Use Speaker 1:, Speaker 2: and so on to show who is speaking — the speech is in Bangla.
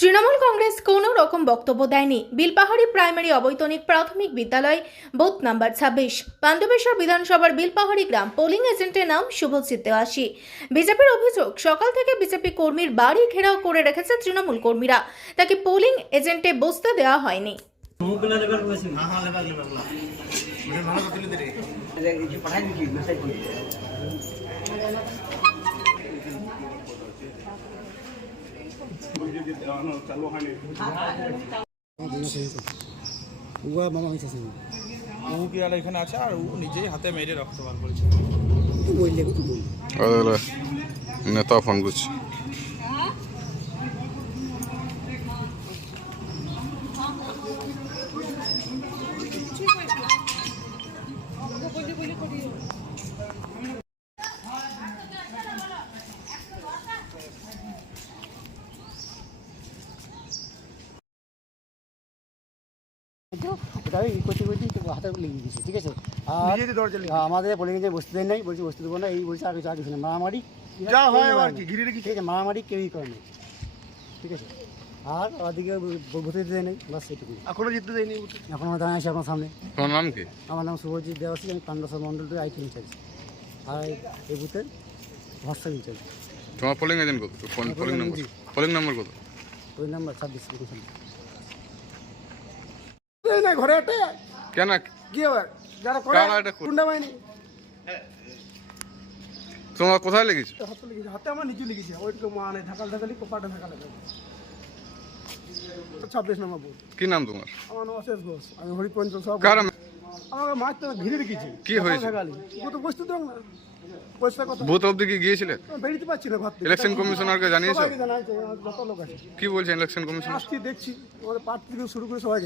Speaker 1: তৃণমূল কংগ্রেস কোনো রকম বক্তব্য দেয়নি। বিলপাহাড়ি প্রাইমারি অবৈতনিক প্রাথমিক বিদ্যালয়, বুথ নাম্বার ছাব্বিশ। পাণ্ডবেশ্বর বিধানসভার বিলপাহাড়ি গ্রাম পোলিং এজেন্টের নাম শুভজিৎ দেওয়াসী বিজেপির অভিযোগ, সকাল থেকে বিজেপি কর্মীর বাড়ি ঘেরাও করে রেখেছে তৃণমূল কর্মীরা। তাকে পোলিং এজেন্টে বসতে দেওয়া হয়নি।
Speaker 2: এখানে আছে আর ও নিজেই হাতে মেরে রক্ত বার করেছে
Speaker 3: নেতা ফোন করছে।
Speaker 4: ওটা করতে করতে তো হাতে লেগে গেছে ঠিক আছে? আর
Speaker 5: দরজা
Speaker 4: হ্যাঁ, আমাদের বলে গেছে বসতে দেন নাই বলছি বসতে দেবো না এই বলছে আর কিছু আর কিছু না মারামারি
Speaker 5: যা হয় আর কি ঘিরে রেখেছি?
Speaker 4: ঠিক আছে মারামারি কেউই করে না ঠিক আছে? আর ওদিকে বসতে দেয় নাই বাস
Speaker 5: এখনও জিততে দেয়নি
Speaker 4: এখন আমরা দাঁড়িয়ে আছি আপনার সামনে।
Speaker 3: তোমার নাম কি?
Speaker 4: আমার নাম শুভজিৎ দেবাসী আমি পাণ্ডসর মণ্ডল আইটি ইনচার্জ। আর এই বুথের হোয়াটসঅ্যাপ ইনচার্জ।
Speaker 3: তোমার পোলিং এজেন্ট কত? পোলিং নাম্বার পোলিং নাম্বার কত?
Speaker 4: ওই নাম্বার ছাব্বিশ একুশ
Speaker 5: না ঘরে একটা
Speaker 3: কেন?
Speaker 5: কি হবে যারা করে
Speaker 3: কারা এটা করে?
Speaker 5: গুন্ডা বাহিনী।
Speaker 3: তোমার কোথায় লেগেছে?
Speaker 5: হাতে লেগেছে হাতে আমার নিচে লেগেছে। তো মা নেই ঢাকাল ঢাকালি কোপাটা ঢাকাল ছাব্বিশ নম্বর
Speaker 3: কি নাম তোমার?
Speaker 5: আমার নাম অশেষ ঘোষ আমি হরিপঞ্চল সব আমাকে মাছ তো ঘিরে রেখেছি।
Speaker 3: কি হয়েছে?
Speaker 5: ও তো বসতে দাও না
Speaker 3: বুথ অব্দি কি গিয়েছিলে
Speaker 5: আমি বেরোতে পারছি না ঘর
Speaker 3: ইলেকশন কমিশনারকে জানিয়েছো? কি বলছে ইলেকশন কমিশনার
Speaker 5: আসছি দেখছি ওদের পার্ট থেকে শুরু করে সবাই